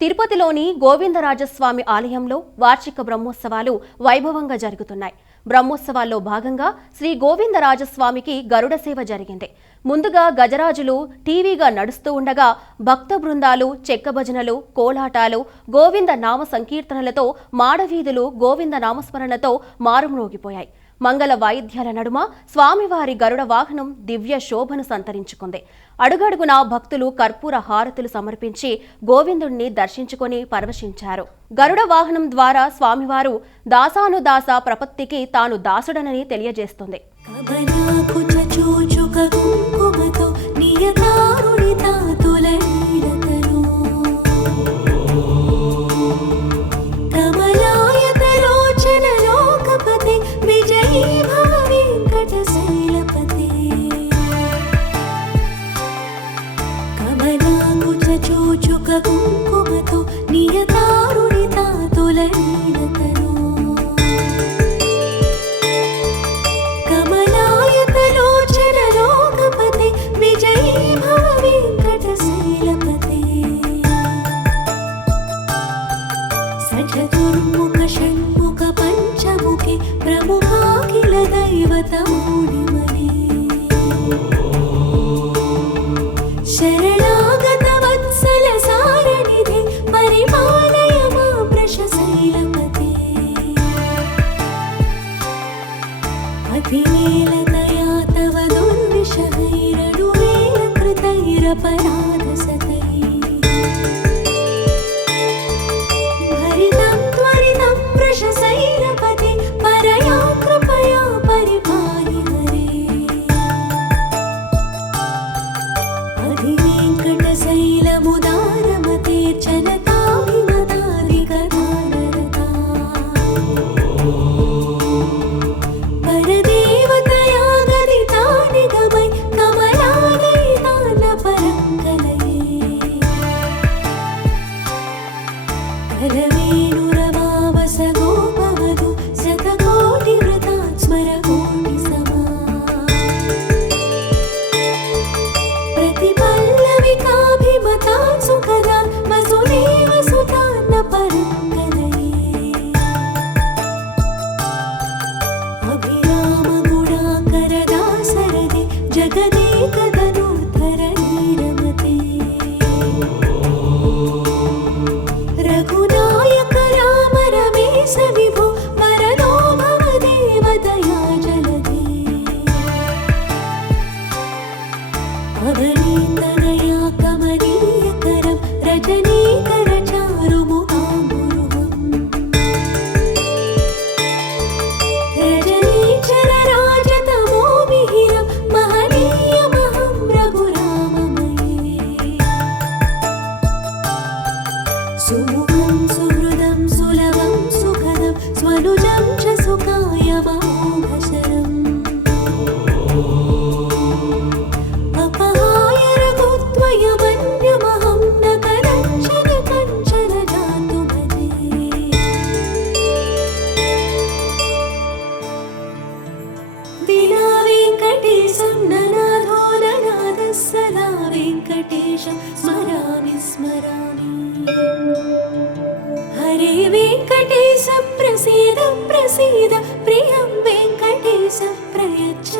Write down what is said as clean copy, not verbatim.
తిరుపతిలోని గోవిందరాజస్వామి ఆలయంలో వార్షిక బ్రహ్మోత్సవాలు వైభవంగా జరుగుతున్నాయి. బ్రహ్మోత్సవాల్లో భాగంగా శ్రీ గోవిందరాజస్వామికి గరుడ సేవ జరిగింది. ముందుగా గజరాజులు టీవీగా నడుస్తూ ఉండగా భక్త బృందాలు, చెక్క భజనలు, కోలాటాలు, గోవింద నామ సంకీర్తనలతో మాడవీధులు గోవింద నామస్మరణతో మారుమ్రోగిపోయాయి. మంగళ వాయిద్యాల నడుమ స్వామివారి గరుడ వాహనం దివ్య శోభను సంతరించుకుంది. అడుగడుగునా భక్తులు కర్పూర హారతులు సమర్పించి గోవిందుణ్ణి దర్శించుకొని పరవశించారు. గరుడ వాహనం ద్వారా స్వామివారు దాసానుదాస ప్రపత్తికి తాను దాసుడనని తెలియజేస్తుంది. కుంకుమతో నియతారుణితా తులనీలతను కమలాయతలోచన లోకపతే విజయీ భవ వెంకటశైలపతే సచతుర్ముఖ షణ్ముఖ పంచముఖి ప్రముఖాఖిల దైవతమూడిమణి శరణాగత వత్సల సారణిధి పరిపాలయ మా వృషశైలపతే అధివేల దయా తవ దుర్విషహైరడువేల కృతైరపరాధ సతై భరితం త్వరితం వృషశైలపతే పరయా కృపయా పరిపాహి హరే వెంకటశైలముదారమతేర్చనతాభిమతాధికధారరతా పరదేవతయా గదితా నిగమై కమలాదయితాన పరంగలయే కరవేణురవావస గోపవధు శతకోటి వృతాత్ స్మర కోటి సమా ప్రతిపల్లవి కాభిమతా సుఖదా వసుదేవ సుతాన్న పరంగలయే అభిరామ గుణాకర దాసరథి జగదేక ధనుర్ధర నీరమతే రఘునాయక రామ రమేశ విభో వరదో భవ దేవ దయా జలధి అవనీతనయా కమనీయకరం రజనీకర చారుముఖాంబురుహం రజనీచర రాజతమో మిహిరం మహనీయమహం రఘురామమయే సుముఖం సుహృదం సులభం సుఖదం స్వనుజం చ సుఖాయమోఘశరం अपहाय रघुत्वयमन्यमहं न कनञ्चन कञ्चन जातु भजे विना वेङ्कटेशं ननाथो ननाथः सदा वेङ्कटेशं स्मरामि स्मरामि हरे वेङ्कटेश प्रसीद प्रसीद प्रियं वेङ्कटेश प्रयच्छ